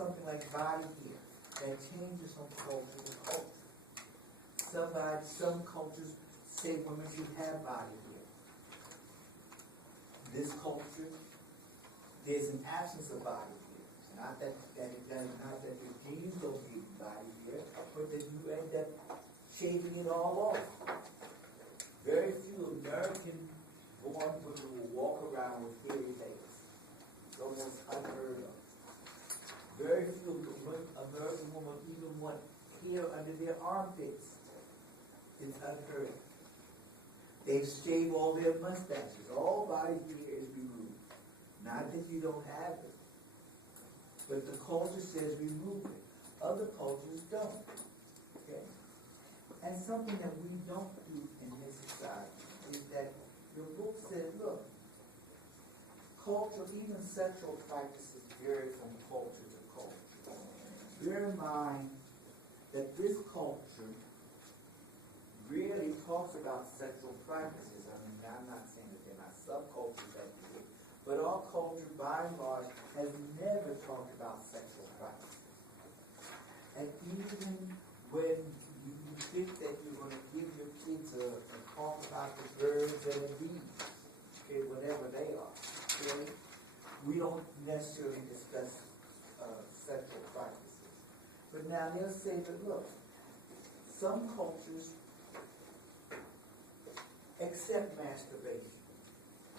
something like body hair that changes from culture to culture. Some cultures say women should have body hair. This culture, there's an absence of body hair. Not that the genes don't give you body hair, but that you end up shaving it all off. Very few American-born women will walk around with hairy legs. It's almost unheard of. Very few American women even want hair under their armpits. It's unheard of. They shave all their mustaches. All body hair is removed. Not that you don't have it, but the culture says remove it. Other cultures don't. Okay? And something that we don't do in this society is that the book says, look, culture, even sexual practices vary from culture to culture. Bear in mind that this culture really talks about sexual practices. I mean, I'm not saying that they're not subcultures that do it, but our culture, by and large, has never talked about sexual practices. And even when you think that you're going to give your kids a talk about the birds and the bees, okay, whatever they are, okay, we don't necessarily discuss sexual practices. But now they'll say that, look, some cultures accept masturbation.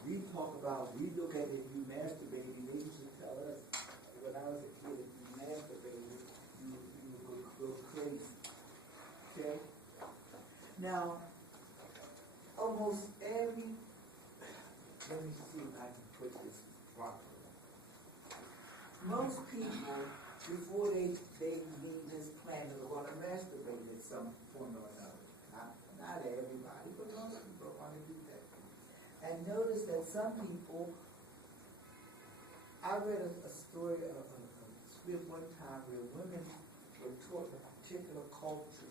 We look at it, you masturbating, they used to tell us, when I was a kid, if you masturbated, you would go crazy. Okay? Now, almost every, let me see if I can put this properly. Most people, before they leave this planet, are going to masturbate at some point or another. Not everybody, but most people want to do that. And notice that some people, I read a story of a script one time where women were taught a particular culture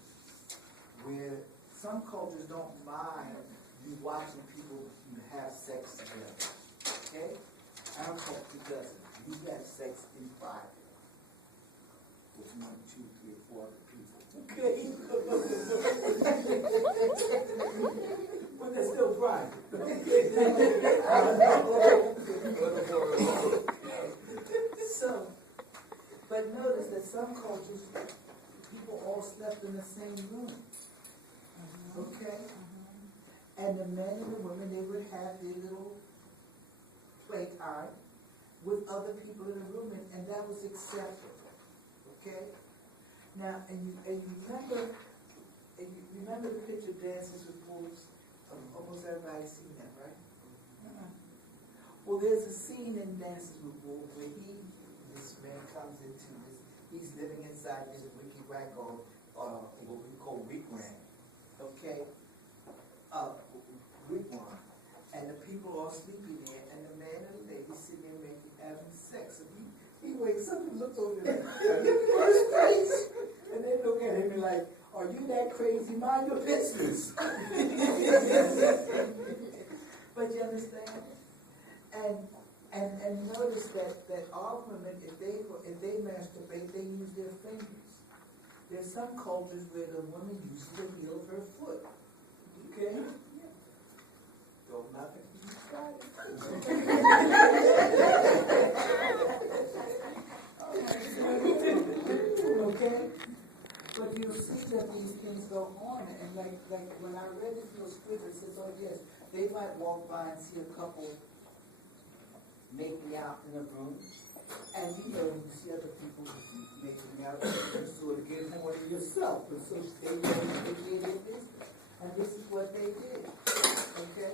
where some cultures don't mind you watching people have sex together. Okay? Our culture doesn't. You have sex in private with 1, 2, 3, 4 other people. Okay? But they're still private. So, but notice that some cultures, people all slept in the same room. Okay? And the men and the women, they would have their little playtime with other people in the room, and that was acceptable. Okay? Now, and you remember the picture Dances with Wolves? Almost everybody's seen that, right? Well, there's a scene in Dances with Wolves where this man comes into this, he's living inside this wicked ragdoll, what we call wigwam. Okay? Wigwam. And the people are sleeping there, and the man and the lady sitting there having sex. And he wakes up and looks over there like, are you first place? And they look at him and like, are you that crazy? Mind your business. But you understand? And notice that all women, if they masturbate, they use their fingers. There's some cultures where the woman uses the heel of her foot. Okay? Don't knock it till you try it. Okay? But you'll see that these things go on, and like when I read this little script, it says, oh yes, they might walk by and see a couple making out in a room, and you see other people making out, and sort of get more than yourself, and so they did this, and this is what they did. Okay,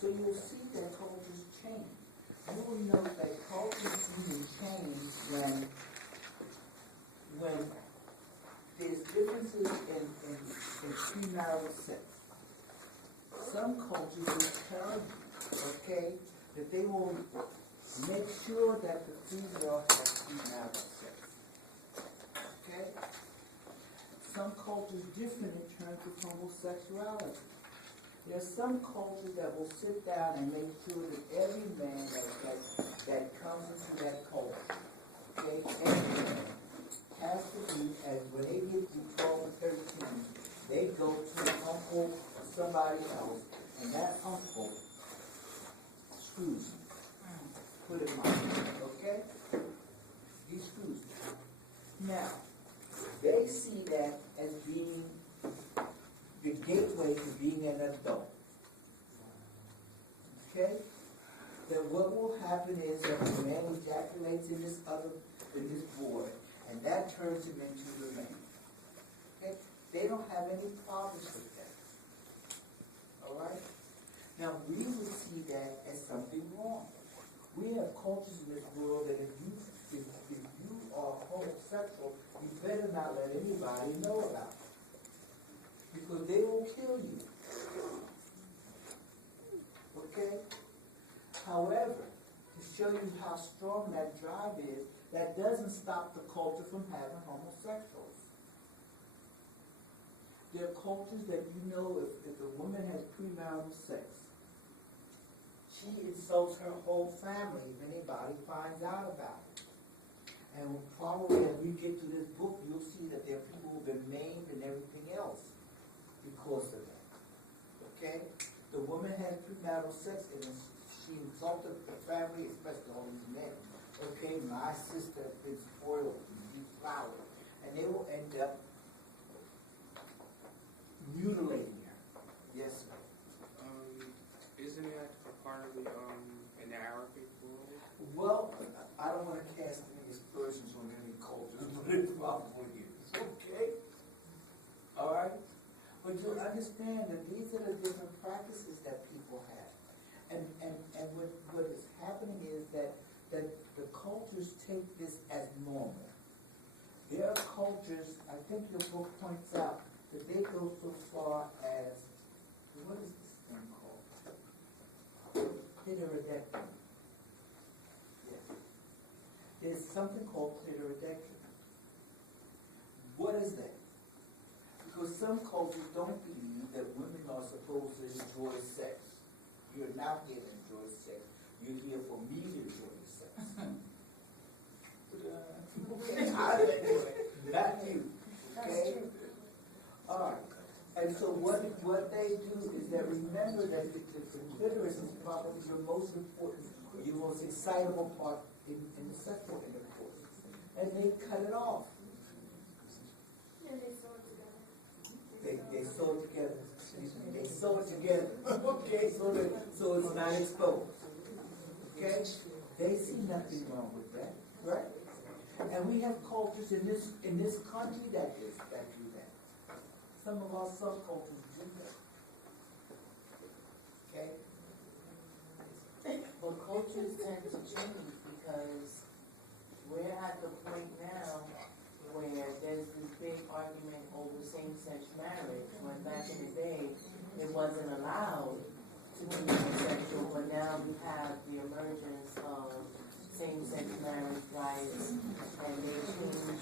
so you'll see that cultures change. You will note that cultures even change when there's differences in premarital sex. Some cultures will tell you, okay, that they will make sure that the female has premarital sex. Okay? Some cultures different in terms of homosexuality. There are some cultures that will sit down and make sure that every man that comes into that culture, Okay, and has to be, and when they get to 12 and 13, they go to an uncle or somebody else, and that uncle screws them. Put it on, okay? He screws them. Now, they see that as being the gateway to being an adult. Okay? Then what will happen is that the man ejaculates in this boy, and that turns him into the man. Okay? They don't have any problems with that. Alright? Now we would see that as something wrong. We have cultures in this world that if you are homosexual, you better not let anybody know about it. Because they will kill you. Okay? However, to show you how strong that drive is, that doesn't stop the culture from having homosexuals. There are cultures that you know if a woman has premarital sex, she insults her whole family if anybody finds out about it. And probably as we get to this book, you'll see that there are people who've been maimed and everything else because of that. Okay? The woman has premarital sex and she insulted the family, especially all these men. Okay, my sister has been spoiled and deflowered. And they will end up mutilating her. Yes, sir. Isn't that a part of the in the Arabic world? Well, I don't want to cast any aspersions on any cultures, but it probably is. Okay? Alright? But you understand that these are the different practices that people have. And what is happening is that the cultures take this as normal. There are cultures, I think your book points out, that they go so far as, what is this thing called? Clitoridectomy. Yes. There's something called clitoridectomy. What is that? Because some cultures don't believe that women are supposed to enjoy sex. You're not here to enjoy sex. You're here for me to enjoy sex. Not you. Okay? Alright. And so what they do is that remember that the clitoris is probably your most important, your most excitable part in the sexual intercourse. And they cut it off. And they sew it together. They sew it together. They sew it together. Okay, so it's not exposed. Okay? They see nothing wrong with that, right? And we have cultures in this country that do that. Some of our subcultures do that. Okay? But cultures tend to change because we're at the point now where there's this big argument over same-sex marriage, when back in the day it wasn't allowed to be homosexual, but now we have the emergence of same-sex marriage rights, and they change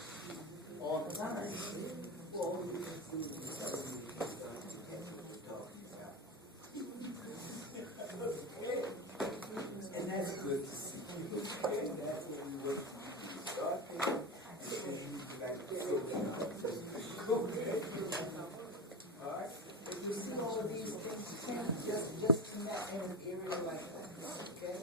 all the time. Well, and that's good to see. And that's what we work on. Start thinking, and then you go back to okay. Alright? If you see all of these things change, just connect in an area like that. Okay?